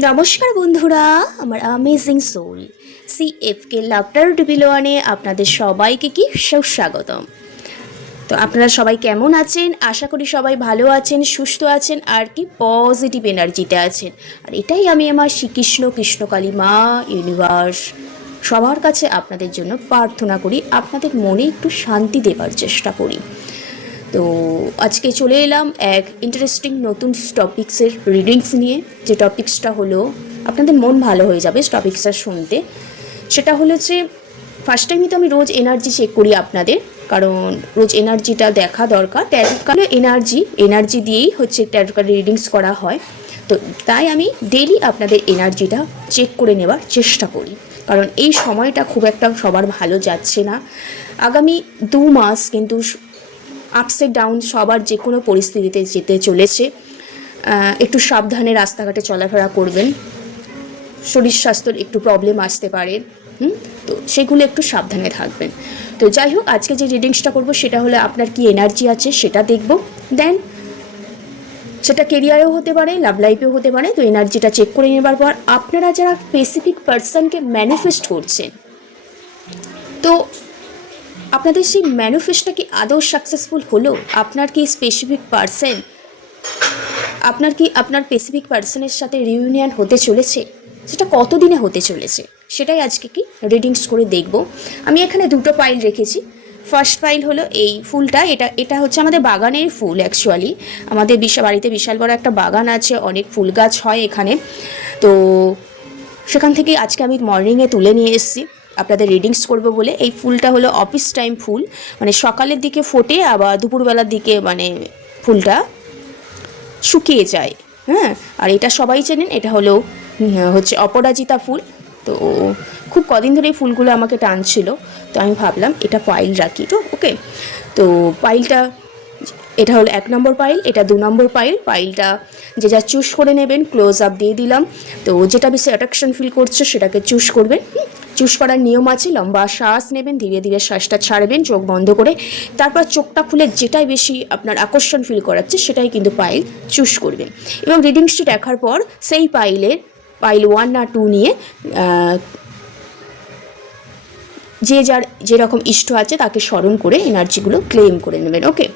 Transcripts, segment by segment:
নমস্কার বন্ধুরা, আমার অ্যামেজিং সোল CFK লাফটার ডিপিলোয়ানে আপনাদের সবাইকে কি সুস্বাগতম। তো আপনারা সবাই কেমন আছেন? আশা করি সবাই ভালো আছেন, সুস্থ আছেন আর কি পজিটিভ এনার্জিতে আছেন। আর এটাই আমি আমার শ্রীকৃষ্ণ কৃষ্ণকালী মা ইউনিভার্স সবার কাছে আপনাদের জন্য প্রার্থনা করি, আপনাদের মনে একটু শান্তি দেবার চেষ্টা করি। তো আজকে চলে এলাম এক ইন্টারেস্টিং নতুন টপিক্সের রিডিংস নিয়ে। যে টপিক্সটা হলো, আপনাদের মন ভালো হয়ে যাবে টপিক্সটা শুনতে। সেটা হলো যে ফার্স্ট টাইমই তো আমি রোজ এনার্জি চেক করি আপনাদের, কারণ রোজ এনার্জিটা দেখা দরকার। ট্যারো কার্ডে এনার্জি দিয়েই হচ্ছে ট্যারো কার্ডে রিডিংস করা হয়। তো তাই আমি ডেইলি আপনাদের এনার্জিটা চেক করে নেওয়ার চেষ্টা করি, কারণ এই সময়টা খুব একটা সবার ভালো যাচ্ছে না। আগামী 2 মাস কিন্তু আপস এন্ড ডাউন সবার যে কোনো পরিস্থিতিতে যেতে চলেছে। একটু সাবধানে রাস্তাঘাটে চলাফেরা করবেন, শরীর স্বাস্থ্যের একটু প্রবলেম আসতে পারে, তো সেগুলো একটু সাবধানে থাকবেন। তো যাই হোক, আজকে যে রিডিংসটা করবো সেটা হলো আপনার কি এনার্জি আছে সেটা দেখব। দেন সেটা কেরিয়ারেও হতে পারে, লাভ লাইফেও হতে পারে। তো এনার্জিটা চেক করে নেবার পর আপনারা যারা স্পেসিফিক পার্সনকে ম্যানিফেস্ট করছেন, তো আপনাদের সেই ম্যানিফেস্টটা কি আদৌ সাকসেসফুল হলো? আপনার কি স্পেসিফিক পার্সনের সাথে রিউনিয়ন হতে চলেছে? সেটা কতদিনে হতে চলেছে সেটাই আজকে কি রিডিংস করে দেখব। আমি এখানে 2টো পাইল রেখেছি। ফার্স্ট পাইল হলো এই ফুলটা, এটা হচ্ছে আমাদের বাগানের ফুল। অ্যাকচুয়ালি আমাদের বাড়িতে বিশাল বড় একটা বাগান আছে, অনেক ফুল গাছ হয় এখানে। তো সেখান থেকে আজকে আমি মর্নিংয়ে তুলে নিয়ে এসেছি আপনাদের রিডিংস করব বলে। এই ফুলটা হলো অফিস টাইম ফুল, মানে সকালের দিকে ফোটে, আবার দুপুরবেলার দিকে মানে ফুলটা শুকিয়ে যায়। হ্যাঁ, আর এটা সবাই চেনেন, এটা হচ্ছে অপরাজিতা ফুল। তো খুব কদিন ধরে এই ফুলগুলো আমাকে টানছিল, তো আমি ভাবলাম এটা পাইল রাখি। তো ওকে, তো পাইলটা এটা হলো 1 নম্বর পাইল, এটা 2 নম্বর পাইলটা যে যা চুজ করে নেবেন। ক্লোজ আপ দিয়ে দিলাম। তো যেটা বেশি অ্যাট্রাকশন ফিল করছে সেটাকে চুজ করবেন। চুজ করার নিয়ম আছে, লম্বা শ্বাস নেবেন, ধীরে ধীরে শ্বাসটা ছাড়বেন চোখ বন্ধ করে। তারপর চোখটা খুলে যেটাই বেশি আপনার আকর্ষণ ফিল করাচ্ছে সেটাই কিন্তু পাইল চুজ করবেন। এবং রিডিংসটি দেখার পর সেই পাইল 1 না 2 নিয়ে যে যার যেরকম ইষ্ট আছে তাকে স্মরণ করে এনার্জিগুলো ক্লেম করে নেবেন। ওকে,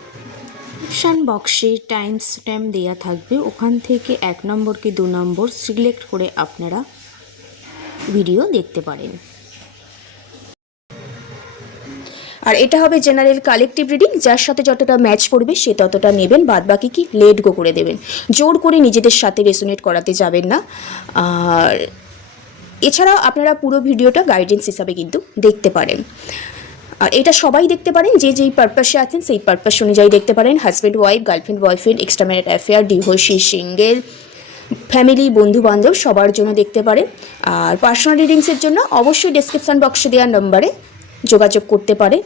অপশান বক্সে টাইম স্ট্যাম্প দেওয়া থাকবে, ওখান থেকে 1 নম্বর কি 2 নম্বর সিলেক্ট করে আপনারা ভিডিও দেখতে পারেন। আর এটা হবে জেনারেল কালেকটিভ রিডিং, যার সাথে যতটা ম্যাচ করবে সে ততটা নেবেন, বাদ বাকি কি লেট গো করে দেবেন। জোর করে নিজেদের সাথে রেসোনেট করাতে যাবেন না। আর এছাড়াও আপনারা পুরো ভিডিওটা গাইডেন্স হিসাবে কিন্তু দেখতে পারেন। আর এটা সবাই দেখতে পারেন, যে যেই পারপাসে আছেন সেই পারপাস অনুযায়ী দেখতে পারেন। Husband wife, girlfriend boyfriend, extra married affair, divorcee, single, family, বন্ধু বান্ধব সবার জন্য দেখতে পারেন। আর পার্সোনাল রিডিংসের জন্য অবশ্যই ডেসক্রিপশন বক্সে দেওয়া নম্বরে যোগাযোগ করতে পারে।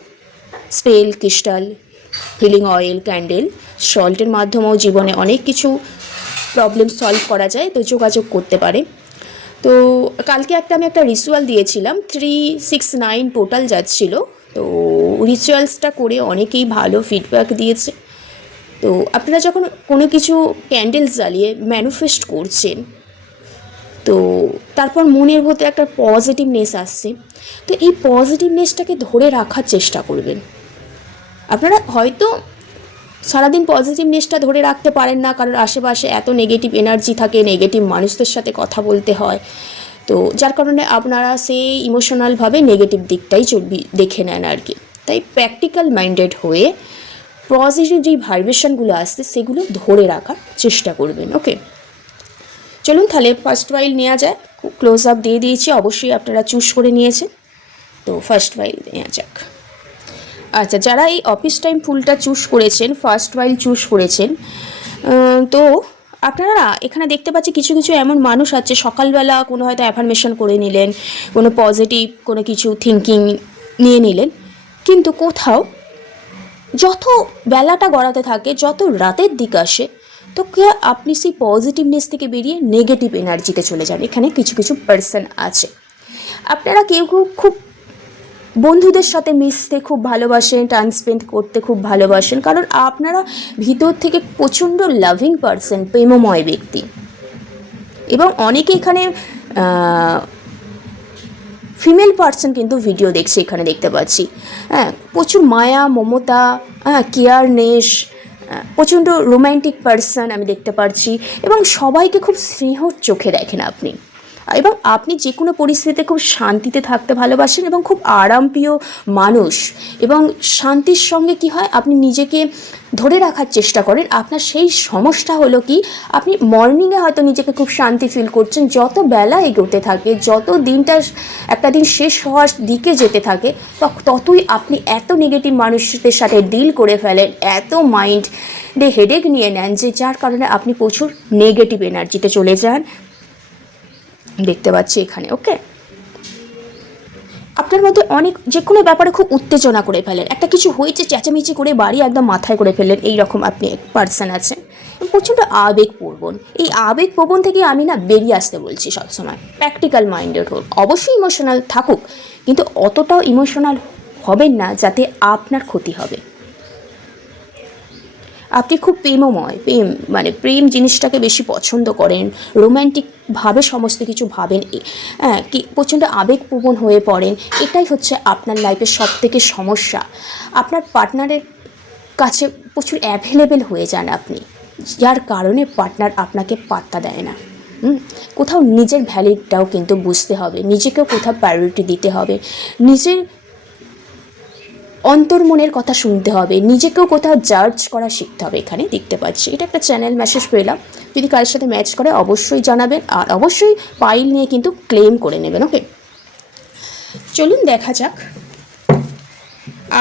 Spell, crystal, healing oil, candle, সল্টের মাধ্যমেও জীবনে অনেক কিছু প্রবলেম সলভ করা যায়, তো যোগাযোগ করতে পারে। তো কালকে আমি একটা রিচুয়াল দিয়েছিলাম, 369 পোর্টাল যাচ্ছিল। তো রিচুয়ালসটা করে অনেকেই ভালো ফিডব্যাক দিয়েছে। তো আপনারা যখন কোনো কিছু ক্যান্ডেল জ্বালিয়ে ম্যানিফেস্ট করছেন, তো তারপর মনের মধ্যে একটা পজিটিভনেস আসছে, তো এই পজিটিভনেসটাকে ধরে রাখার চেষ্টা করবেন। আপনারা হয়তো সারাদিন পজিটিভনেসটা ধরে রাখতে পারেন না, কারণ আশেপাশে এত নেগেটিভ এনার্জি থাকে, নেগেটিভ মানুষদের সাথে কথা বলতে হয়, তো যার কারণে আপনারা সেই ইমোশনালভাবে নেগেটিভ দিকটাই দেখে নেন আর কি। তাই প্র্যাকটিক্যাল মাইন্ডেড হয়ে পজিটিভ যেই ভাইব্রেশনগুলো আসছে সেগুলো ধরে রাখার চেষ্টা করবেন। ওকে, চলুন তাহলে ফার্স্ট পাইল নেওয়া যায়। ক্লোজ আপ দিয়ে দিয়েছি, অবশ্যই আপনারা চুজ করে নিয়েছেন। তো ফার্স্ট পাইল নেওয়া যাক। আচ্ছা, যারা এই অফিস টাইম ফুলটা চুজ করেছেন, ফার্স্ট পাইল চুজ করেছেন, তো আপনারা এখানে দেখতে পাচ্ছি কিছু কিছু এমন মানুষ আছে, সকালবেলা কোনো হয়তো অ্যাফার্মেশন করে নিলেন, কোনো পজিটিভ কোনো কিছু থিঙ্কিং নিয়ে নিলেন, কিন্তু কোথাও যত বেলাটা গড়াতে থাকে, যত রাতের দিক আসে, তো আপনি সেই পজিটিভনেস থেকে বেরিয়ে নেগেটিভ এনার্জিতে চলে যান। এখানে কিছু কিছু পার্সন আছে, আপনারা কেউ কেউ খুব বন্ধুদের সাথে মিশতে খুব ভালোবাসেন, টাইম স্পেন্ড করতে খুব ভালোবাসেন, কারণ আপনারা ভিতর থেকে প্রচণ্ড লাভিং পার্সন, প্রেমময় ব্যক্তি। এবং অনেকে এখানে ফিমেল পার্সন কিন্তু ভিডিও দেখছে, এখানে দেখতে পাচ্ছি। হ্যাঁ, প্রচুর মায়া, মমতা, হ্যাঁ, কেয়ারনেস, প্রচণ্ড রোম্যান্টিক পার্সন আমি দেখতে পাচ্ছি, এবং সবাইকে খুব স্নেহর চোখে দেখেন আপনি। এবং আপনি যে কোনো পরিস্থিতিতে খুব শান্তিতে থাকতে ভালোবাসেন এবং খুব আরামপ্রিয় মানুষ, এবং শান্তির সঙ্গে কি হয়, আপনি নিজেকে ধরে রাখার চেষ্টা করেন। আপনার সেই সমস্যা হলো কি, আপনি মর্নিংয়ে হয়তো নিজেকে খুব শান্তি ফিল করছেন, যত বেলা এগোতে থাকে, যত দিনটা একটা দিন শেষ হওয়ার দিকে যেতে থাকে, ততই আপনি এত নেগেটিভ মানুষদের সাথে ডিল করে ফেলেন, এত মাইন্ডে হেডেক নিয়ে নেন, যে যার কারণে আপনি প্রচুর নেগেটিভ এনার্জিতে চলে যান, দেখতে পাচ্ছি এখানে। ওকে, আপনার মধ্যে অনেক যে কোনো ব্যাপারে খুব উত্তেজনা করে ফেলেন, একটা কিছু হয়েছে চেঁচামেচি করে বাড়ি একদম মাথায় করে ফেলেন, এইরকম আপনি এক পার্সন আছেন। প্রচণ্ড আবেগপ্রবণ, এই আবেগপ্রবণ থেকে আমি না বেরিয়ে আসতে বলছি সবসময়। প্র্যাকটিক্যাল মাইন্ডেড হোক, অবশ্যই ইমোশনাল থাকুক, কিন্তু অতটাও ইমোশনাল হবেন না যাতে আপনার ক্ষতি হবে। আপনি খুব প্রেমময়, মানে প্রেম জিনিসটাকে বেশি পছন্দ করেন, রোম্যান্টিকভাবে সমস্ত কিছু ভাবেন, হ্যাঁ, কি প্রচণ্ড আবেগপ্রবণ হয়ে পড়েন। এটাই হচ্ছে আপনার লাইফের সবথেকে সমস্যা। আপনার পার্টনারের কাছে প্রচুর অ্যাভেলেবেল হয়ে যান আপনি, যার কারণে পার্টনার আপনাকে পাত্তা দেয় না। কোথাও নিজের ভ্যালিডটাও কিন্তু বুঝতে হবে, নিজেকেও কোথাও প্রায়োরিটি দিতে হবে, নিজের অন্তর্মনের কথা শুনতে হবে, নিজেকেও কোথাও জাজ করা শিখতে হবে। এখানে দেখতে পাচ্ছি এটা একটা চ্যানেল মেসেজ পেলাম, যদি কারোর সাথে ম্যাচ করে অবশ্যই জানাবেন, আর অবশ্যই পাইল নিয়ে কিন্তু ক্লেম করে নেবেন। ওকে, চলুন দেখা যাক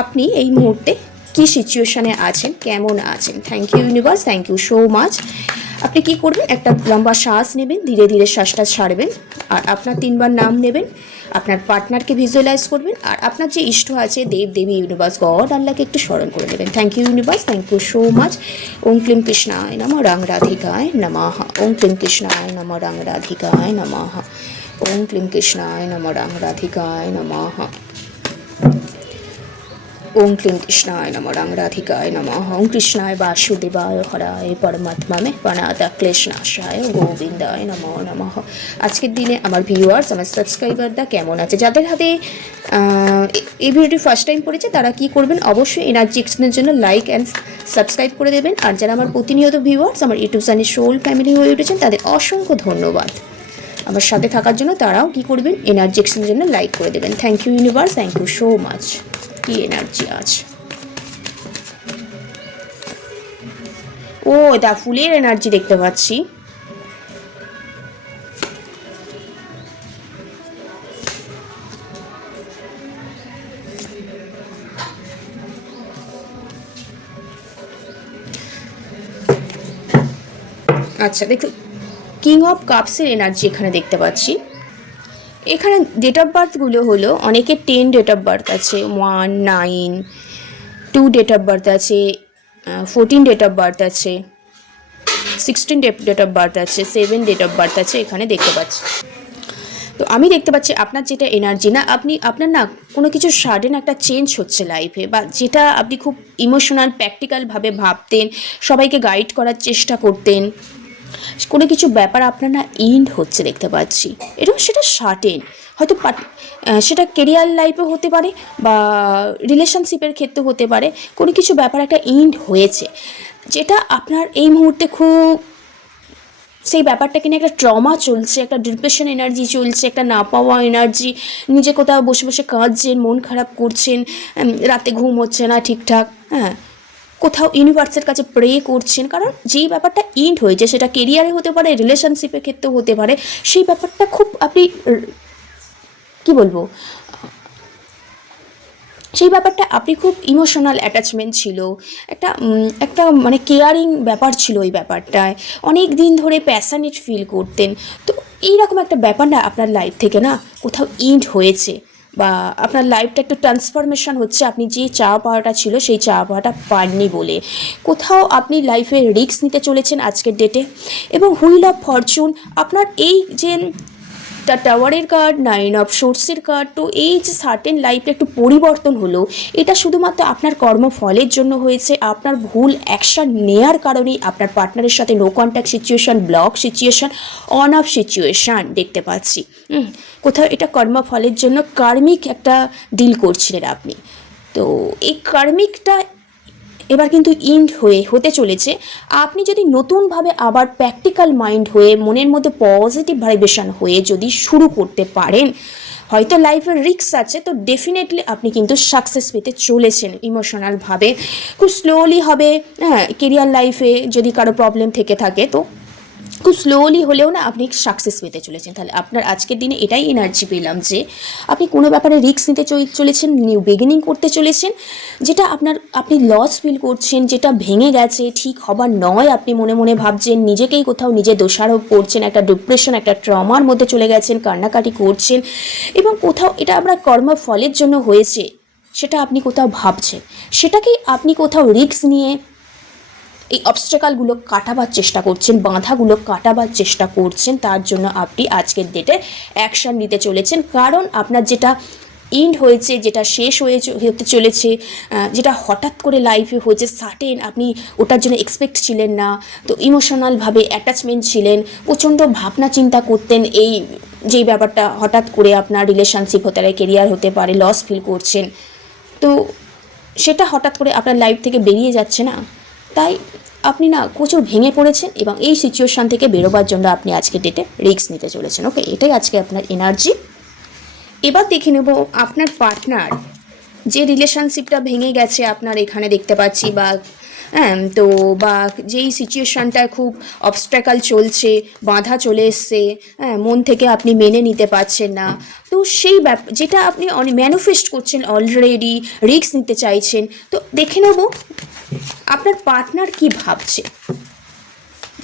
আপনি এই মুহূর্তে কী সিচুয়েশানে আছেন, কেমন আছেন। Thank you universe, thank you so much. আপনি কি করবেন, একটা লম্বা শ্বাস নেবেন, ধীরে ধীরে শ্বাসটা ছাড়বেন, আর আপনার 3বার নাম নেবেন, আপনার পার্টনারকে ভিজুয়ালাইজ করবেন, আর আপনার যে ইষ্ট আছে দেব দেবী ইউনিভার্স গড আল্লাহকে একটু স্মরণ করে দেবেন। Thank you universe, thank you so much. ওম ক্লিম কৃষ্ণায় নমঃ, রাং রাধিকায় নমঃ। ওম ক্লিম কৃষ্ণায় নমঃ, রাং রাধিকায় নমঃ। ওম ক্লিম কৃষ্ণায় নমঃ, রাং রাধিকায় নমঃ। ओम क्लीं कृष्णाय नमः, रांग राधिकाय नमः। ओम कृष्णाय वासुदेवाय हराय परमात्मा में प्रणता क्लेशनाशाय गोविंदाय नमो नमः। আজকের দিনে আমার ভিউয়ার্স, আমার সাবস্ক্রাইবাররা কেমন আছে, যাদের হাতে এই ভিডিওটি ফার্স্ট টাইম পড়েছে তারা কি করবেন, অবশ্যই এনার্জি এক্সপ্লেনের জন্য লাইক অ্যান্ড সাবস্ক্রাইব করে দেবেন। আর যারা আমার প্রতিনিয়ত ভিউয়ার্স, আমার ইউটিউব চ্যানেল সোল ফ্যামিলি হয়ে উঠেছেন, তাদের অসংখ্য ধন্যবাদ আমার সাথে থাকার জন্য। তারাও কি করবেন, এনার্জি এক্সপ্লেনের জন্য লাইক করে দেবেন। Thank you universe, thank you so much. কি এনার্জি আছে, ও এটা ফুলের এনার্জি দেখতে পাচ্ছি। আচ্ছা দেখুন, কিং অফ কাপসের এনার্জি এখানে দেখতে পাচ্ছি। এখানে ডেট অফ বার্থগুলো হলো, অনেকের 10 ডেট অফ বার্থ আছে, 1, 9, 2 ডেট অফ বার্থ আছে, 14 ডেট অফ বার্থ আছে, 16 ডেট অফ বার্থ আছে, 7 ডেট অফ বার্থ আছে, এখানে দেখতে পাচ্ছি। তো আমি দেখতে পাচ্ছি আপনার যেটা এনার্জি না, আপনার না কোনো কিছু সাডেন একটা চেঞ্জ হচ্ছে লাইফে, বা যেটা আপনি খুব ইমোশনাল প্র্যাকটিক্যালভাবে ভাবতেন, সবাইকে গাইড করার চেষ্টা করতেন, কোনো কিছু ব্যাপার আপনার না এন্ড হচ্ছে দেখতে পাচ্ছি। এবং সেটা সার্টেন, হয়তো সেটা কেরিয়ার লাইফে হতে পারে বা রিলেশনশিপের ক্ষেত্রে হতে পারে, কোনো কিছু ব্যাপার একটা এন্ড হয়েছে, যেটা আপনার এই মুহূর্তে খুব সেই ব্যাপারটাকে নিয়ে একটা ট্রমা চলছে, একটা ডিপ্রেশন এনার্জি চলছে, একটা না পাওয়া এনার্জি, নিজে কোথাও বসে বসে কাঁদছেন, মন খারাপ করছেন, রাতে ঘুম হচ্ছে না ঠিকঠাক, হ্যাঁ, কোথাও ইউনিভার্সের কাছে প্রে করছেন, কারণ যেই ব্যাপারটা এন্ড হয়েছে সেটা কেরিয়ারে হতে পারে, রিলেশনশিপের ক্ষেত্রেও হতে পারে, সেই ব্যাপারটা খুব আপনি কী বলবো, সেই ব্যাপারটা আপনি খুব ইমোশনাল অ্যাটাচমেন্ট ছিল, একটা মানে কেয়ারিং ব্যাপার ছিল ওই ব্যাপারটায়, অনেক দিন ধরে প্যাশনেট ফিল করতেন। তো এইরকম একটা ব্যাপার না আপনার লাইফ থেকে না কোথাও এন্ড হয়েছে, বা আপনার লাইফটা একটু ট্রান্সফরমেশন হচ্ছে, আপনি যে চাওয়া পাওয়াটা ছিল সেই চাওয়া পাওয়াটা পাননি বলে কোথাও আপনি লাইফে রিস্ক নিতে চলেছেন আজকের ডেটে। এবং হুইল অফ ফরচুন, আপনার এই যে দ্য টাওয়ারের কার্ড, 9 অফ সোর্সের কার্ড। তো এই যে সার্টেন লাইফে একটু পরিবর্তন হলো, এটা শুধুমাত্র আপনার কর্মফলের জন্য হয়েছে। আপনার ভুল অ্যাকশন নেয়ার কারণেই আপনার পার্টনারের সাথে no contact situation, block situation, on off situation দেখতে পাচ্ছি। কোথাও এটা কর্মফলের জন্য কার্মিক একটা ডিল করছিলেন আপনি। তো এই কার্মিকটা এবার কিন্তু হতে চলেছে। আপনি যদি নতুনভাবে আবার প্র্যাকটিক্যাল মাইন্ড হয়ে মনের মধ্যে পজিটিভ ভাইব্রেশন হয়ে যদি শুরু করতে পারেন, হয়তো লাইফের রিস্ক আছে, তো ডেফিনেটলি আপনি কিন্তু সাকসেস পেতে চলেছেন ইমোশনালভাবে। খুব স্লোলি হবে। হ্যাঁ, কেরিয়ার লাইফে যদি কারো প্রবলেম থেকে থাকে তো খুব স্লোলি হলেও না আপনি সাকসেস পেতে চলেছেন। তাহলে আপনার আজকের দিনে এটাই এনার্জি পেলাম যে আপনি কোনো ব্যাপারে রিস্ক নিতে চলেছেন, নিউ বিগিনিং করতে চলেছেন। যেটা আপনি লস ফিল করছেন, যেটা ভেঙে গেছে, ঠিক হবার নয় আপনি মনে মনে ভাবছেন, নিজেকেই কোথাও নিজে দোষারোপ করছেন, একটা ডিপ্রেশন, একটা ট্রমার মধ্যে চলে গেছেন, কান্নাকাটি করছেন, এবং কোথাও এটা আপনার কর্মফলের জন্য হয়েছে সেটা আপনি কোথাও ভাবছেন, সেটাকেই আপনি কোথাও রিস্ক নিয়ে এই অবস্ট্রাকলগুলো কাটাবার চেষ্টা করছেন, বাধাগুলো কাটাবার চেষ্টা করছেন। তার জন্য আপনি আজকের ডেটে অ্যাকশান নিতে চলেছেন। কারণ আপনার যেটা এন্ড হয়েছে, যেটা শেষ হতে চলেছে, যেটা হঠাৎ করে লাইফে হয়েছে সার্টেন, আপনি ওটার জন্য এক্সপেক্ট ছিলেন না। তো ইমোশনালভাবে অ্যাটাচমেন্ট ছিলেন, প্রচণ্ড ভাবনা চিন্তা করতেন এই যেই ব্যাপারটা হঠাৎ করে আপনার রিলেশনশিপ হতে পারে, কেরিয়ার হতে পারে, লস ফিল করছেন। তো সেটা হঠাৎ করে আপনার লাইফ থেকে বেরিয়ে যাচ্ছে না, তাই আপনি না প্রচুর ভেঙে পড়েছেন এবং এই সিচুয়েশান থেকে বেরোবার জন্য আপনি আজকে ডেটে রিস্ক নিতে চলেছেন। ওকে, এটাই আজকে আপনার এনার্জি। এবার দেখে নেব আপনার পার্টনার যে রিলেশনশিপটা ভেঙে গেছে আপনার এখানে দেখতে পাচ্ছি, বা তো বা যেই সিচুয়েশানটায় খুব অবস্ট্রাকল চলছে, বাধা চলে এসছে, মন থেকে আপনি মেনে নিতে পারছেন না, তো সেই যেটা আপনি ম্যানিফেস্ট করছেন অলরেডি, রিস্ক নিতে চাইছেন। তো দেখে নেব আপনার পার্টনার কি ভাবছে,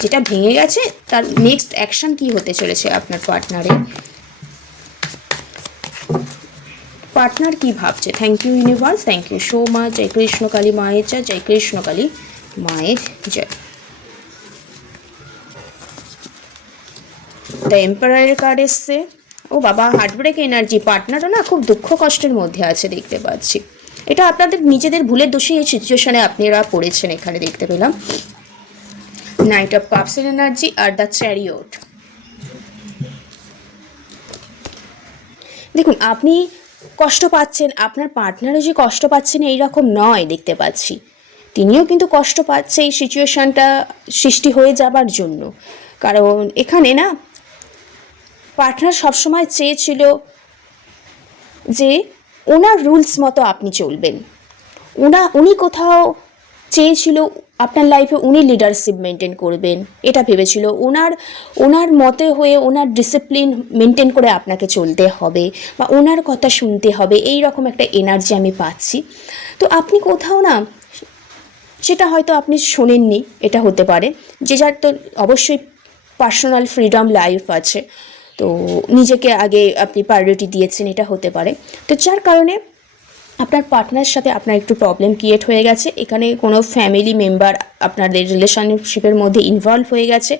যেটা ভেঙে গেছে তার নেক্সট অ্যাকশন কি হতে চলেছে আপনার পার্টনার কি ভাবছে। Thank you universe, thank you so much. জয় কৃষ্ণ কালী মায়ের জয়, জয় কৃষ্ণ কালী মায়ের জয়। দ্য এম্পারারের কার্ড এসছে। ও বাবা, হার্টব্রেক এনার্জি। পার্টনারও না খুব দুঃখ কষ্টের মধ্যে আছে দেখতে পাচ্ছি। এটা আপনাদের নিজেদের ভুলের দোষে এই সিচুয়েশনে আপনারা পড়েছেন এখানে দেখতে পেলাম। নাইট অফ কাপসের এনার্জি আর দ্য চ্যারিয়ট। দেখুন, আপনি কষ্ট পাচ্ছেন, আপনার পার্টনারও যে কষ্ট পাচ্ছেন এইরকম নয় দেখতে পাচ্ছি, তিনিও কিন্তু কষ্ট পাচ্ছে এই সিচুয়েশানটা সৃষ্টি হয়ে যাবার জন্য। কারণ এখানে না পার্টনার সবসময় চেয়েছিল যে ওনার রুলস মতো আপনি চলবেন, উনি কোথাও চেয়েছিল আপনার লাইফে উনি লিডারশিপ মেনটেন করবেন, এটা ভেবেছিল। ওনার মতে হয়ে ওনার ডিসিপ্লিন মেনটেন করে আপনাকে চলতে হবে বা ওনার কথা শুনতে হবে, এই রকম একটা এনার্জি আমি পাচ্ছি। তো আপনি কোথাও না সেটা হয়তো আপনি শোনেননি, এটা হতে পারে। যে যার তো অবশ্যই পার্সোনাল ফ্রিডম লাইফ আছে, তো নিজেকে আগে আপনি প্রায়োরিটি দিয়েছেন, এটা হতে পারে। তো যার কারণে আপনার পার্টনারের সাথে আপনার একটু প্রবলেম ক্রিয়েট হয়ে গেছে। এখানে কোনো ফ্যামিলি মেম্বার আপনাদের রিলেশনশিপের মধ্যে ইনভলভ হয়ে গেছে,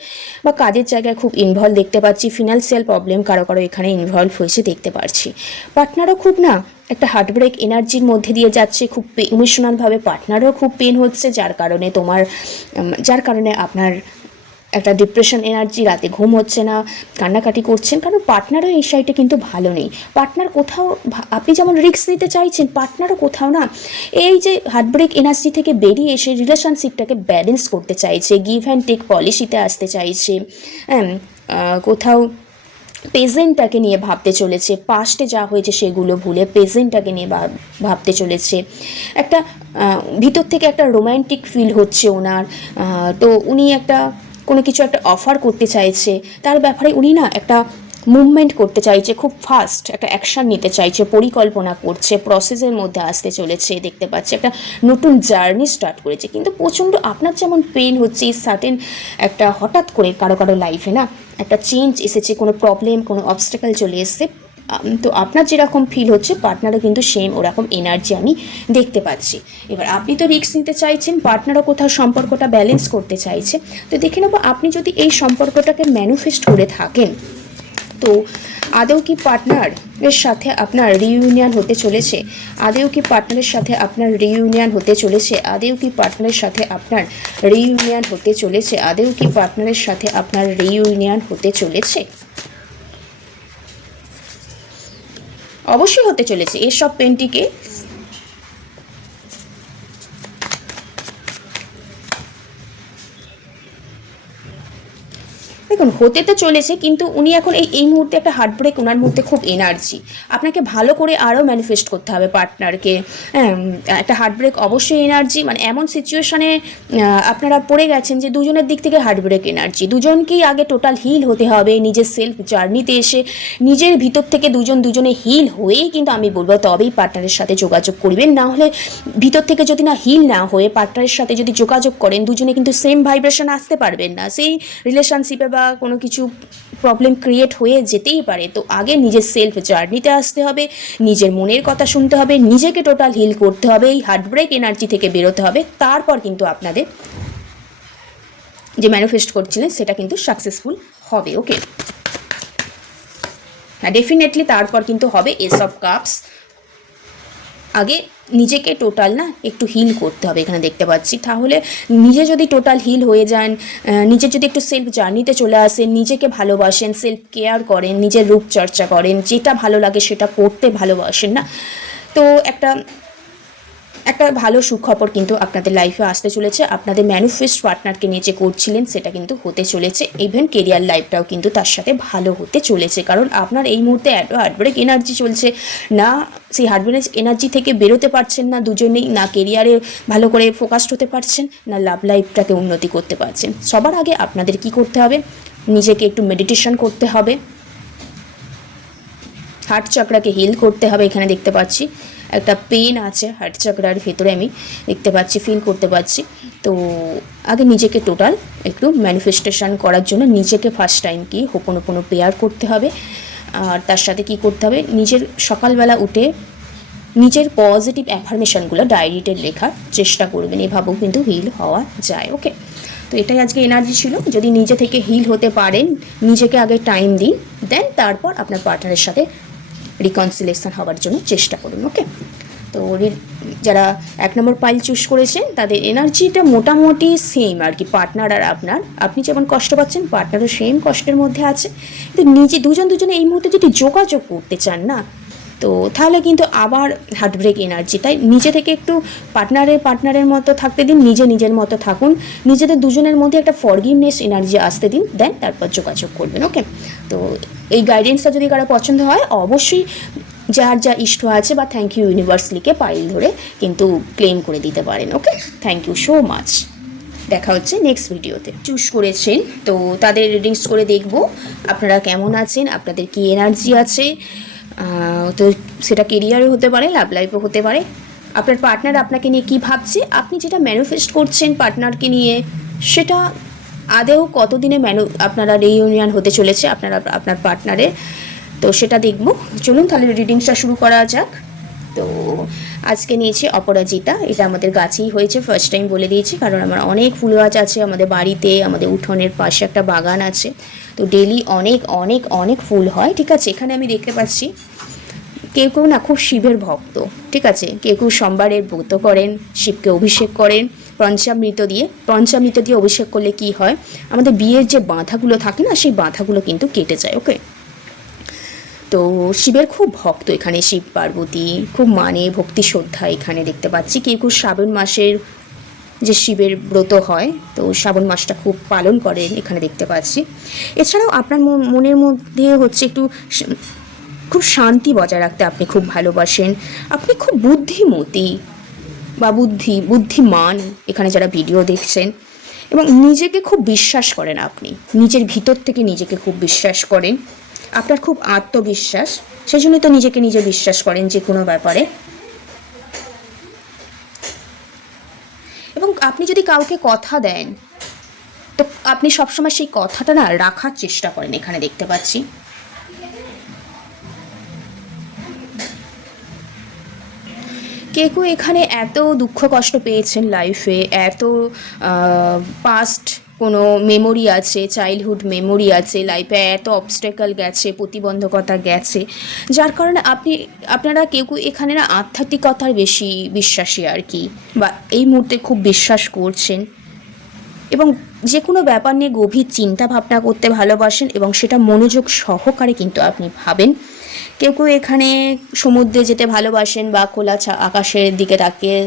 বা কাজের জায়গায় খুব ইনভলভ দেখতে পাচ্ছি। ফিনান্সিয়াল প্রবলেম কারো এখানে ইনভলভ হয়েছে দেখতে পাচ্ছি। পার্টনারও খুব না একটা হার্টব্রেক এনার্জির মধ্যে দিয়ে যাচ্ছে, খুব ইমোশনালভাবে পার্টনারও খুব পেন হচ্ছে, যার কারণে আপনার একটা ডিপ্রেশন এনার্জি, রাতে ঘুম হচ্ছে না, কান্নাকাটি করছেন। কারণ পার্টনারও এই সাইডে কিন্তু ভালো নেই। পার্টনার কোথাও, আপনি যেমন রিস্ক নিতে চাইছেন, পার্টনারও কোথাও না এই যে হার্টব্রেক এনার্জি থেকে বেরিয়ে এসে রিলেশনশিপটাকে ব্যালেন্স করতে চাইছে, গিভ অ্যান্ড টেক পলিসিতে আসতে চাইছে। কোথাও প্রেজেন্টটাকে নিয়ে ভাবতে চলেছে, পাস্টে যা হয়েছে সেগুলো ভুলে প্রেজেন্টটাকে নিয়ে ভাবতে চলেছে। একটা ভিতর থেকে একটা রোম্যান্টিক ফিল হচ্ছে ওনার। তো উনি কোনো কিছু একটা অফার করতে চাইছে, তার ব্যাপারে উনি না একটা মুভমেন্ট করতে চাইছে, খুব ফাস্ট একটা অ্যাকশান নিতে চাইছে, পরিকল্পনা করছে, প্রসেসের মধ্যে আসতে চলেছে দেখতে পাচ্ছে, একটা নতুন জার্নি স্টার্ট করেছে। কিন্তু প্রচণ্ড আপনার যেমন পেন হচ্ছে, সার্টেন একটা হঠাৎ করে কারো লাইফে না একটা চেঞ্জ এসেছে, কোনো প্রবলেম, কোনো অবস্টাকল চলে এসছে। তো আপনার যেরকম ফিল হচ্ছে পার্টনারও কিন্তু সেম ওরকম এনার্জি আমি দেখতে পাচ্ছি। এবার আপনি তো রিস্ক নিতে চাইছেন, পার্টনারও কোথাও সম্পর্কটা ব্যালেন্স করতে চাইছে। তো দেখে নেবো আপনি যদি এই সম্পর্কটাকে ম্যানিফেস্ট করে থাকেন তো আদৌ কি পার্টনারের সাথে আপনার রিইউনিয়ন হতে চলেছে? আদৌ কি পার্টনারের সাথে আপনার রিইউনিয়ন হতে চলেছে? আদৌ কি পার্টনারের সাথে আপনার রিইউনিয়ন হতে চলেছে? আদৌ কি পার্টনারের সাথে আপনার রিইউনিয়ন হতে চলেছে? অবশ্যই হতে চলেছে। এস অফ পেন্টিকেলস, দেখুন হতে তো চলেছে, কিন্তু উনি এখন এই মুহূর্তে একটা হার্টব্রেক, ওনার মধ্যে খুব এনার্জি। আপনাকে ভালো করে আরও ম্যানিফেস্ট করতে হবে পার্টনারকে। হ্যাঁ, একটা হার্টব্রেক অবশ্যই এনার্জি, মানে এমন সিচুয়েশানে আপনারা পড়ে গেছেন যে দুজনের দিক থেকে হার্টব্রেক এনার্জি। দুজনকেই আগে টোটাল হিল হতে হবে, নিজের সেলফ জার্নিতে এসে নিজের ভিতর থেকে দুজনে হিল হয়েই কিন্তু আমি বলবো তবেই পার্টনারের সাথে যোগাযোগ করবেন। না হলে ভিতর থেকে যদি না হিল না হয়ে পার্টনারের সাথে যদি যোগাযোগ করেন, দুজনে কিন্তু সেম ভাইব্রেশন আসতে পারবেন না, সেই রিলেশনশিপে বা কোনো কিছু প্রবলেম ক্রিয়েট হয়ে যেতেই পারে। তো আগে নিজের সেলফ জার্নিতে আসতে হবে, নিজের মনের কথা শুনতে হবে, নিজেকে টোটাল হিল করতে হবে, এই হার্টব্রেক এনার্জি থেকে বেরোতে হবে। তারপর কিন্তু আপনাদের যে ম্যানিফেস্ট করছিলেন সেটা কিন্তু সাকসেসফুল হবে। ওকে, হ্যাঁ ডেফিনেটলি তারপর কিন্তু হবে এস অফ কাপস। আগে নিজেকে টোটাল না একটু হিল করতে হবে এখানে দেখতে পাচ্ছি। তাহলে নিজে যদি টোটাল হিল হয়ে যান, নিজের যদি একটু সেলফ জার্নিতে চলে আসেন, নিজেকে ভালোবাসেন, সেলফ কেয়ার করেন, নিজের রূপচর্চা করেন, যেটা ভালো লাগে সেটা করতে ভালোবাসেন না, তো একটা ভালো সুখবর কিন্তু আপনাদের লাইফে আসতে চলেছে। আপনাদের ম্যানিফেস্ট পার্টনারকে নিয়ে যে করছিলেন সেটা কিন্তু হতে চলেছে। ইভেন কেরিয়ার লাইফটাও কিন্তু তার সাথে ভালো হতে চলেছে, কারণ আপনার এই মুহূর্তে এত হার্টব্রেক এনার্জি চলছে না, সেই হার্টব্রেক এনার্জি থেকে বেরোতে পারছেন না দুজনেই, না কেরিয়ারে ভালো করে ফোকাসড হতে পারছেন, না লাভ লাইফটাকে উন্নতি করতে পারছেন। সবার আগে আপনাদের কি করতে হবে, নিজেকে একটু মেডিটেশন করতে হবে, হার্ট চক্রাকে হিল করতে হবে। এখানে দেখতে পাচ্ছি একটা পেন আছে হার্ট চক্রার ভেতরে, আমি দেখতে পাচ্ছি, ফিল করতে পারছি। তো আগে নিজেকে টোটাল একটু ম্যানিফেস্টেশন করার জন্য নিজেকে ফার্স্ট টাইম কি হোপোনোপোনো প্রেয়ার করতে হবে। আর তার সাথে কি করতে হবে, নিজের সকালবেলা উঠে নিজের পজিটিভ অ্যাফার্মেশনগুলো ডায়েরিতে লেখার চেষ্টা করবেন, এভাবেও কিন্তু হিল হওয়া যায়। ওকে, তো এটাই আজকে এনার্জি ছিল। যদি নিজে থেকে হিল হতে পারেন, নিজেকে আগে টাইম দিন, দেন তারপর আপনার পার্টনারের সাথে রিকনসিলেশন হওয়ার জন্য চেষ্টা করুন। ওকে, তো যারা 1 নম্বর পাইল চুজ করেছেন তাদের এনার্জিটা মোটামুটি সেম আর কি, পার্টনার আর আপনার। আপনি যেমন কষ্ট পাচ্ছেন পার্টনারও সেম কষ্টের মধ্যে আছে, কিন্তু দুজনে এই মুহূর্তে যদি যোগাযোগ করতে চান না, তো তাহলে কিন্তু আবার হার্টব্রেক এনার্জি। তাই নিজে থেকে একটু পার্টনারের মতো থাকতে দিন, নিজের মতো থাকুন, নিজেদের দুজনের মধ্যে একটা ফরগিভনেস এনার্জি আসতে দিন, দেন তারপর যোগাযোগ করবেন। ওকে, তো এই গাইডেন্সটা যদি কারো পছন্দ হয় অবশ্যই যার যা ইষ্ট আছে বা থ্যাংক ইউ ইউনিভার্স লিখে পাইল ধরে কিন্তু ক্লেম করে দিতে পারেন। ওকে, থ্যাংক ইউ সো মাচ। দেখা হচ্ছে নেক্সট ভিডিওতে। চুজ করেছেন তো তাদের রিডিংস করে দেখব আপনারা কেমন আছেন, আপনাদের কি এনার্জি আছে। তো সেটা কেরিয়ারও হতে পারে, লাভ লাইফও হতে পারে। আপনার পার্টনার আপনাকে নিয়ে কী ভাবছে, আপনি যেটা ম্যানিফেস্ট করছেন পার্টনারকে নিয়ে, সেটা আদেও কতদিনে আপনারা রিইউনিয়ন হতে চলেছে আপনার পার্টনারের, তো সেটা দেখব। চলুন তাহলে রিডিংসটা শুরু করা যাক। তো আজকে নিয়েছি অপরাজিতা, এটা আমাদের গাছেই হয়েছে, ফার্স্ট টাইম বলে দিয়েছি, কারণ আমার অনেক ফুল গাছ আছে আমাদের বাড়িতে, আমাদের উঠোনের পাশে একটা বাগান আছে, তো ডেলি অনেক অনেক অনেক ফুল হয়। ঠিক আছে, এখানে আমি দেখতে পাচ্ছি কেউ না খুব শিবের ভক্ত। ঠিক আছে, কেউ সোমবারের ব্রত করেন, শিবকে অভিষেক করেন পঞ্চামৃত দিয়ে অভিষেক করলে কি হয়, আমাদের বিয়ের যে বাঁধাগুলো থাকে না, সেই বাঁধাগুলো কিন্তু কেটে যায়। ওকে, তো শিবের খুব ভক্ত এখানে, শিব পার্বতী খুব মানে, ভক্তি শ্রদ্ধা এখানে দেখতে পাচ্ছি। কেউ শ্রাবণ মাসের যে শিবের ব্রত হয়, তো শ্রাবণ মাসটা খুব পালন করেন এখানে দেখতে পাচ্ছি। এছাড়াও আপনার মনের মধ্যে হচ্ছে একটু খুব শান্তি বজায় রাখতে আপনি খুব ভালোবাসেন, আপনি খুব বুদ্ধিমতী বা বুদ্ধিমান এখানে যারা ভিডিও দেখছেন, এবং নিজেকে খুব বিশ্বাস করেন, আপনি নিজের ভিতর থেকে নিজেকে খুব বিশ্বাস করেন, আপনার খুব আত্মবিশ্বাস, সেই জন্যই তো নিজেকে নিজে বিশ্বাস করেন যে কোনো ব্যাপারে। এবং আপনি যদি কাউকে কথা দেন, তো আপনি সবসময় সেই কথাটা না রাখার চেষ্টা করেন এখানে দেখতে পাচ্ছি। কেউ এখানে এত দুঃখ কষ্ট পেয়েছেন লাইফে, এত পাস্ট কোনো মেমোরি আছে, চাইল্ডহুড মেমোরি আছে, লাইফে এত অবস্টেকল গেছে, প্রতিবন্ধকতা গেছে, যার কারণে আপনারা কেউ কেউ এখানে না আধ্যাত্মিকতার বেশি বিশ্বাসী আর কি, বা এই মুহূর্তে খুব বিশ্বাস করছেন এবং যে কোনো ব্যাপার নিয়ে গভীর চিন্তা ভাবনা করতে ভালোবাসেন এবং সেটা মনোযোগ সহকারে কিন্তু আপনি ভাবেন। কেউ কেউ এখানে সমুদ্রে যেতে ভালোবাসেন বা খোলা আকাশের দিকে তাকিয়ে,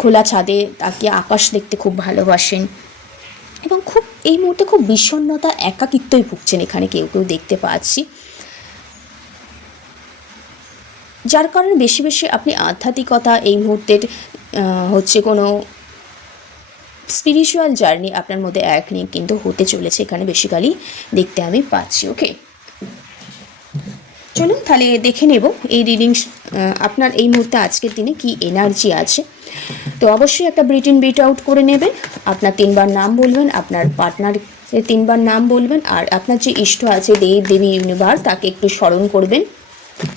খোলা ছাদে তাকিয়ে আকাশ দেখতে খুব ভালোবাসেন এবং খুব এই মুহূর্তে খুব বিষণ্ণতা, একাকিত্বই ভুগছেন এখানে কেউ কেউ দেখতে পাচ্ছি, যার কারণে বেশি বেশি আপনি আধ্যাত্মিকতা এই মুহূর্তের হচ্ছে কোনো স্পিরিচুয়াল জার্নি আপনার মধ্যে এক নিয়ে কিন্তু হতে চলেছে এখানে বেসিক্যালি দেখতে আমি পাচ্ছি। ওকে, চলুন তাহলে দেখে নেব এই রিডিংস আপনার এই মুহূর্তে আজকের দিনে কি এনার্জি আছে। তো অবশ্যই একটা ব্রিট বিট আউট করে নেবেন, আপনার 3বার নাম বলবেন, আপনার পার্টনারের 3বার নাম বলবেন, আর আপনার যে ইষ্ট আছে দেব দেবী ইউনিভার্স তাকে একটু স্মরণ করবেন।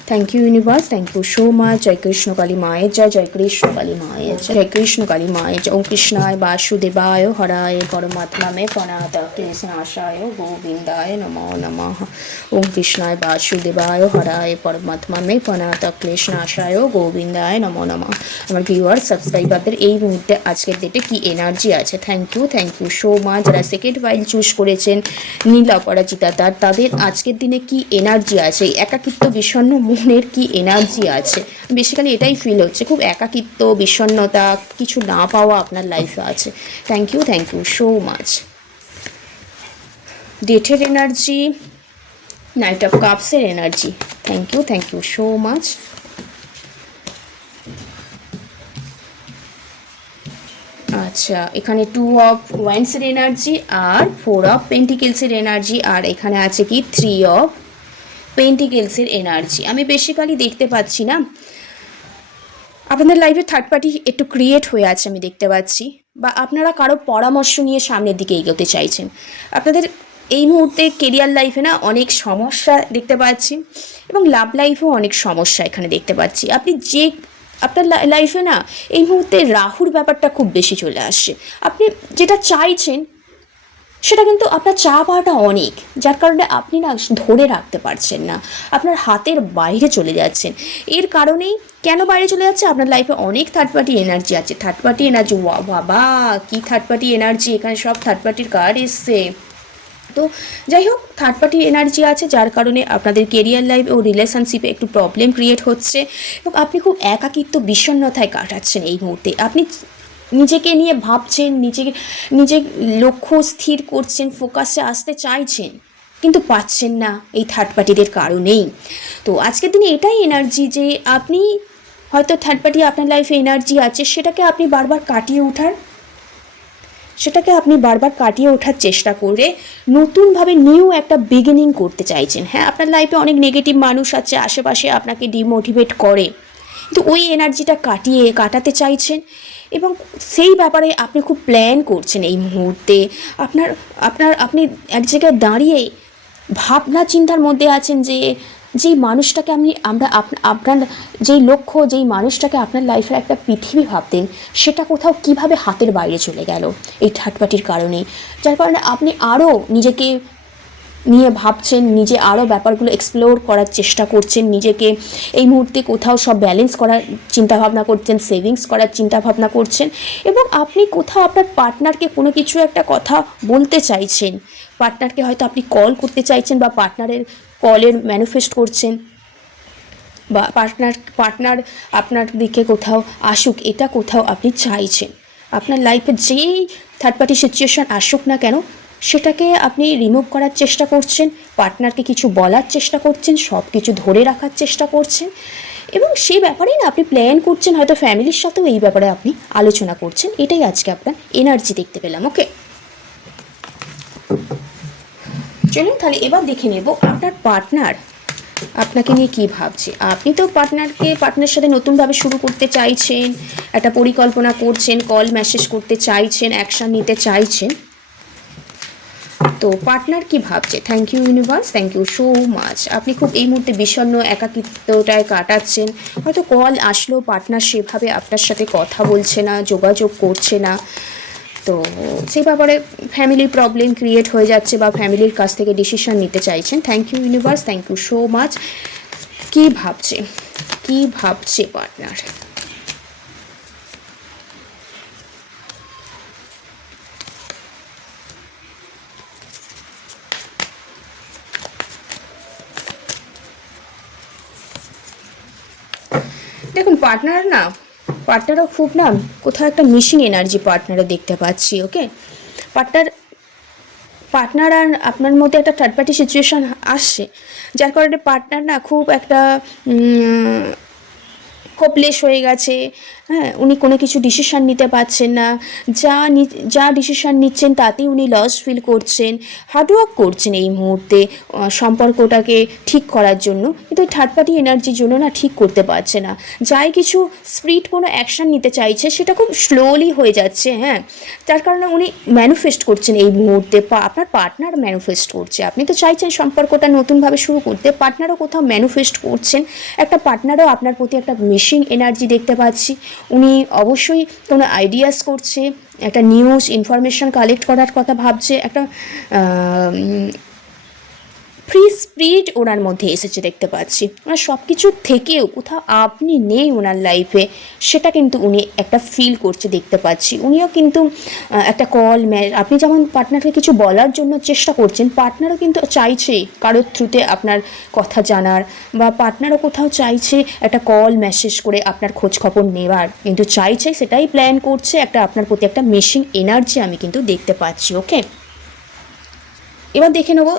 Thank you universe, thank you so much. জয় কৃষ্ণ কালী মায়ের জয়, জয় কৃষ্ণ কালী মায়ের জয়, জয় কৃষ্ণ কালী মায়ের জয়। ওম কৃষ্ণায় বাসুদেবায় হরায় পরমাত্মা মে প্রণাত কৃষ্ণাশায় গোবিন্দায় নমো নমঃ। ওম কৃষ্ণায় বাসুদেবায় হরায় পরমাত্মা মে প্রণাত কৃষ্ণাশায় গোবিন্দায় নমো নমঃ। আমার ভিউয়ার সাবস্ক্রাইবারদের এই মুহূর্তে আজকের ডেটে কি এনার্জি আছে, থ্যাংক ইউ সো মাচ। যারা সেকেন্ড ফাইল চুজ করেছেন নীল অপরাজিতা তাদের আজকের দিনে কি এনার্জি আছে, একাকিত্ব বিষণ্ণ মনের কি এনার্জি আছে, বেসিক্যালি এটাই ফিল হচ্ছে, খুব একাকিত্ব বিষণ্ণতা, কিছু না পাওয়া আপনার লাইফে আছে। Thank you so much. ডেটের এনার্জি, নাইট অফ কাপসের energy, thank you so much. আচ্ছা, এখানে 2 অফ ওয়ান্ডসের এনার্জি আর 4 অফ পেন্টিকেলসের এনার্জি, আর এখানে আছে কি 3 অফ পেন্টিকেলসের এনার্জি। আমি বেসিক্যালি দেখতে পাচ্ছি না আপনাদের লাইফে থার্ড পার্টি একটু ক্রিয়েট হয়ে আছে, আমি দেখতে পাচ্ছি, বা আপনারা কারো পরামর্শ নিয়ে সামনের দিকে এগোতে চাইছেন। আপনাদের এই মুহূর্তে কেরিয়ার লাইফে না অনেক সমস্যা দেখতে পাচ্ছি এবং লাভ লাইফেও অনেক সমস্যা এখানে দেখতে পাচ্ছি। আপনার লাইফে না এই মুহূর্তে রাহুর ব্যাপারটা খুব বেশি চলে আসছে। আপনি যেটা চাইছেন সেটা কিন্তু আপনার চা পাওয়াটা অনেক, যার কারণে আপনি না ধরে রাখতে পারছেন না, আপনার হাতের বাইরে চলে যাচ্ছেন। এর কারণেই কেন বাইরে চলে যাচ্ছে, আপনার লাইফে অনেক থার্ড পার্টি এনার্জি আছে। থার্ড পার্টি এনার্জি, বাবা কি থার্ড পার্টি এনার্জি, এখানে সব থার্ড পার্টির কার্ড এসছে। তো যাই হোক, থার্ড পার্টি এনার্জি আছে, যার কারণে আপনাদের কেরিয়ার লাইফ ও রিলেশনশিপে একটু প্রবলেম ক্রিয়েট হচ্ছে এবং আপনি খুব একাকিত্ব বিষণ্ণতায় কাটাচ্ছেন এই মুহূর্তে। আপনি নিজেকে নিয়ে ভাবছেন, নিজের লক্ষ্য স্থির করছেন, ফোকাসে আসতে চাইছেন কিন্তু পাচ্ছেন না এই থার্ড পার্টিদের কারণেই। তো আজকের দিনে এটাই এনার্জি যে আপনি হয়তো থার্ড পার্টি আপনার লাইফে এনার্জি আছে, সেটাকে আপনি বারবার কাটিয়ে ওঠার চেষ্টা করে নতুনভাবে নিউ একটা বিগিনিং করতে চাইছেন। হ্যাঁ, আপনার লাইফে অনেক নেগেটিভ মানুষ আছে আশেপাশে, আপনাকে ডিমোটিভেট করে, কিন্তু ওই এনার্জিটা কাটাতে চাইছেন এবং সেই ব্যাপারে আপনি খুব প্ল্যান করছেন এই মুহূর্তে। আপনি এক জায়গায় দাঁড়িয়ে ভাবনা চিন্তার মধ্যে আছেন যে যেই মানুষটাকে আপনার যেই লক্ষ্য, যেই মানুষটাকে আপনার লাইফের একটা পৃথিবী ভাবতেন, সেটা কোথাও কিভাবে হাতের বাইরে চলে গেল এই থার্ড পার্টির কারণে, যার কারণে আপনি আরও নিজেকে নিয়ে ভাবছেন, নিজে আরও ব্যাপারগুলো এক্সপ্লোর করার চেষ্টা করছেন, নিজেকে এই মুহূর্তে কোথাও সব ব্যালেন্স করার চিন্তাভাবনা করছেন, সেভিংস করার চিন্তাভাবনা করছেন এবং আপনি কোথাও আপনার পার্টনারকে কোনো কিছু একটা কথা বলতে চাইছেন। পার্টনারকে হয়তো আপনি কল করতে চাইছেন বা পার্টনারের কলের ম্যানিফেস্ট করছেন, বা পার্টনার আপনার দিকে কোথাও আসুক, এটা কোথাও আপনি চাইছেন। আপনার লাইফে যেই থার্ড পার্টি সিচুয়েশান আসুক না কেন, সেটাকে আপনি রিমুভ করার চেষ্টা করছেন, পার্টনারকে কিছু বলার চেষ্টা করছেন, সব কিছু ধরে রাখার চেষ্টা করছেন এবং সেই ব্যাপারেই না আপনি প্ল্যান করছেন, হয়তো ফ্যামিলির সাথেও এই ব্যাপারে আপনি আলোচনা করছেন। এটাই আজকে আপনার এনার্জি দেখতে পেলাম। ওকে, চলুন তাহলে এবার দেখে নেব আপনার পার্টনার আপনাকে নিয়ে কী ভাবছে। আপনি তো পার্টনারের সাথে নতুনভাবে শুরু করতে চাইছেন, একটা পরিকল্পনা করছেন, কল মেসেজ করতে চাইছেন, অ্যাকশান নিতে চাইছেন। তো পার্টনার কি ভাবছে, thank you universe, thank you so much. আপনি খুব এই মুহূর্তে বিষণ্ণ একাকিত্বটায় কাটাচ্ছেন, হয়তো কল আসলেও পার্টনার সেভাবে আপনার সাথে কথা বলছে না, যোগাযোগ করছে না। তো সেই ব্যাপারে ফ্যামিলি প্রবলেম ক্রিয়েট হয়ে যাচ্ছে বা ফ্যামিলির কাছ থেকে ডিসিশন নিতে চাইছেন। Thank you universe, thank you so much. কী ভাবছে পার্টনার? দেখুন পার্টনারও খুব কোথাও একটা মিসিং এনার্জি পার্টনারে দেখতে পাচ্ছি। ওকে, পার্টনার আর আপনার মধ্যে একটা থার্ড পার্টি সিচুয়েশান আসছে, যার কারণে পার্টনার খুব একটা হোপলেস হয়ে গেছে। হ্যাঁ, উনি কোনো কিছু ডিসিশান নিতে পারছেন না, যা ডিসিশান নিচ্ছেন তাতেই উনি লস ফিল করছেন, হার্ডওয়ার্ক করছেন এই মুহূর্তে সম্পর্কটাকে ঠিক করার জন্য, কিন্তু থার্ড পার্টি এনার্জির জন্য ঠিক করতে পারছে না। যাই কিছু স্পিড কোনো অ্যাকশান নিতে চাইছে সেটা খুব স্লোলি হয়ে যাচ্ছে। হ্যাঁ, তার কারণে উনি ম্যানিফেস্ট করছেন এই মুহূর্তে, আপনার পার্টনার ম্যানিফেস্ট করছে। আপনি তো চাইছেন সম্পর্কটা নতুনভাবে শুরু করতে, পার্টনারও কোথাও ম্যানিফেস্ট করছেন। একটা পার্টনারও আপনার প্রতি একটা মিসিং এনার্জি দেখতে পাচ্ছি। উনি অবশ্যই কোনো আইডিয়াস করছে, একটা নিউজ ইনফরমেশন কালেক্ট করার কথা ভাবছে, একটা ফ্রি স্পিরিট ওনার মধ্যে এসেছে দেখতে পাচ্ছি। ওনার সব কিছুর থেকেও কোথাও আপনি নেই ওনার লাইফে, সেটা কিন্তু উনি একটা ফিল করছে দেখতে পাচ্ছি। উনিও কিন্তু একটা আপনি যেমন পার্টনারকে কিছু বলার জন্য চেষ্টা করছেন, পার্টনারও কিন্তু চাইছে কারোর থ্রুতে আপনার কথা জানার, বা পার্টনারও কোথাও চাইছে একটা কল মেসেজ করে আপনার খোঁজ খবর নেওয়ার, কিন্তু চাইছে, সেটাই প্ল্যান করছে। আপনার প্রতি একটা মিসিং এনার্জি আমি কিন্তু দেখতে পাচ্ছি। ওকে, এবার দেখে নেব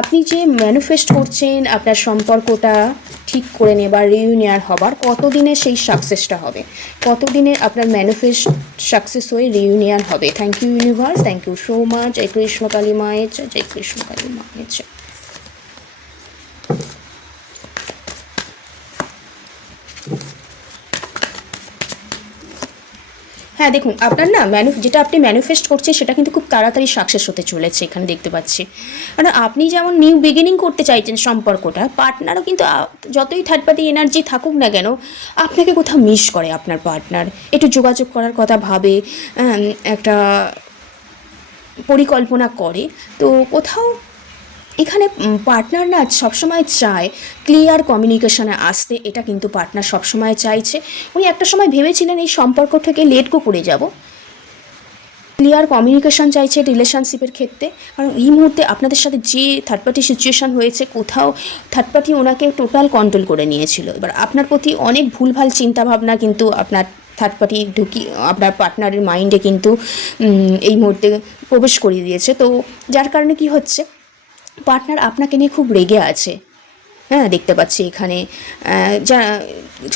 আপনি যে ম্যানিফেস্ট করছেন আপনার সম্পর্কটা ঠিক করে নেবার, রিইউনিয়ন হবার, কতদিনে সেই সাকসেসটা হবে, কতদিনে আপনার ম্যানিফেস্ট সাকসেস হয়ে রিইউনিয়ন হবে। Thank you universe, thank you so much. জয় কৃষ্ণ কালী মায়ের জয়, জয় কৃষ্ণ কালী মায়ের জয়। হ্যাঁ দেখুন, আপনার যেটা আপনি ম্যানিফেস্ট করছে সেটা কিন্তু খুব তাড়াতাড়ি সাকসেস হতে চলেছে এখানে দেখতে পাচ্ছি। কারণ আপনি যেমন নিউ বিগিনিং করতে চাইছেন সম্পর্কটা, পার্টনারও কিন্তু যতই থার্ড পার্টি এনার্জি থাকুক না কেন, আপনাকে কোথাও মিস করে আপনার পার্টনার, একটু যোগাযোগ করার কথা ভাবে, একটা পরিকল্পনা করে। তো কোথাও এখানে পার্টনার সবসময় চায় ক্লিয়ার কমিউনিকেশনে আসতে, এটা কিন্তু পার্টনার সবসময় চাইছে। উনি একটা সময় ভেবেছিলেন এই সম্পর্ক থেকে লেট গো করে যাব, ক্লিয়ার কমিউনিকেশন চাইছে রিলেশনশিপের ক্ষেত্রে। কারণ এই মুহূর্তে আপনাদের সাথে যে থার্ড পার্টি সিচুয়েশান হয়েছে, কোথাও থার্ড পার্টি ওনাকে টোটাল কন্ট্রোল করে নিয়েছিল। এবার আপনার প্রতি অনেক ভুলভাল চিন্তাভাবনা কিন্তু আপনার থার্ড পার্টি আপনার পার্টনারের মাইন্ডে কিন্তু এই মুহূর্তে প্রবেশ করিয়ে দিয়েছে। তো যার কারণে কি হচ্ছে, পার্টনার আপনাকে নিয়ে খুব রেগে আছে। হ্যাঁ, দেখতে পাচ্ছি এখানে যা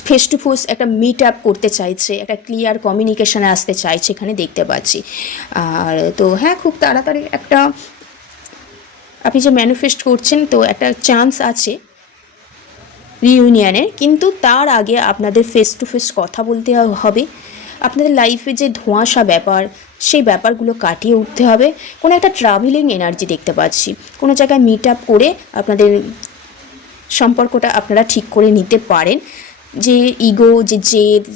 ফেস টু ফেস একটা মিট আপ করতে চাইছে, একটা ক্লিয়ার কমিউনিকেশানে আসতে চাইছে এখানে দেখতে পাচ্ছি। আর তো হ্যাঁ, খুব তাড়াতাড়ি একটা আপনি যে ম্যানিফেস্ট করছেন, তো একটা চান্স আছে রিইউনিয়নের, কিন্তু তার আগে আপনাদের ফেস টু ফেস কথা বলতে হবে। আপনাদের লাইফে যে ধোঁয়াশা ব্যাপার, সেই ব্যাপারগুলো কাটিয়ে উঠতে হবে। কোনো একটা ট্রাভেলিং এনার্জি দেখতে পাচ্ছি, কোনো জায়গায় মিট আপ করে আপনাদের সম্পর্কটা আপনারা ঠিক করে নিতে পারেন। যে ইগো,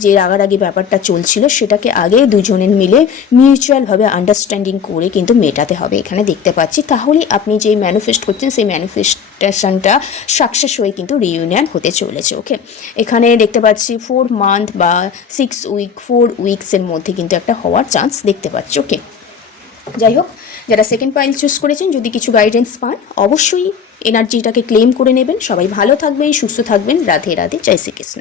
যে রাগারাগি ব্যাপারটা চলছিল, সেটাকে আগে দুজনের মিলে মিউচুয়ালভাবে আন্ডারস্ট্যান্ডিং করে কিন্তু মেটাতে হবে এখানে দেখতে পাচ্ছি। তাহলেই আপনি যে ম্যানিফেস্ট করছেন সেই ম্যানিফেস্টেশনটা সাকসেস হয়ে কিন্তু রিইউনিয়ন হতে চলেছে। ওকে, এখানে দেখতে পাচ্ছি 4 মান্থ বা 4 উইকসের মধ্যে কিন্তু একটা হওয়ার চান্স দেখতে পাচ্ছি। ওকে, যাই হোক, যারা সেকেন্ড পাইল চুজ করেছেন, যদি কিছু গাইডেন্স পান অবশ্যই এনার্জিটাকে ক্লেম করে নেবেন। সবাই ভালো থাকবেন, সুস্থ থাকবেন। রাধে রাধে, জয় শ্রীকৃষ্ণ।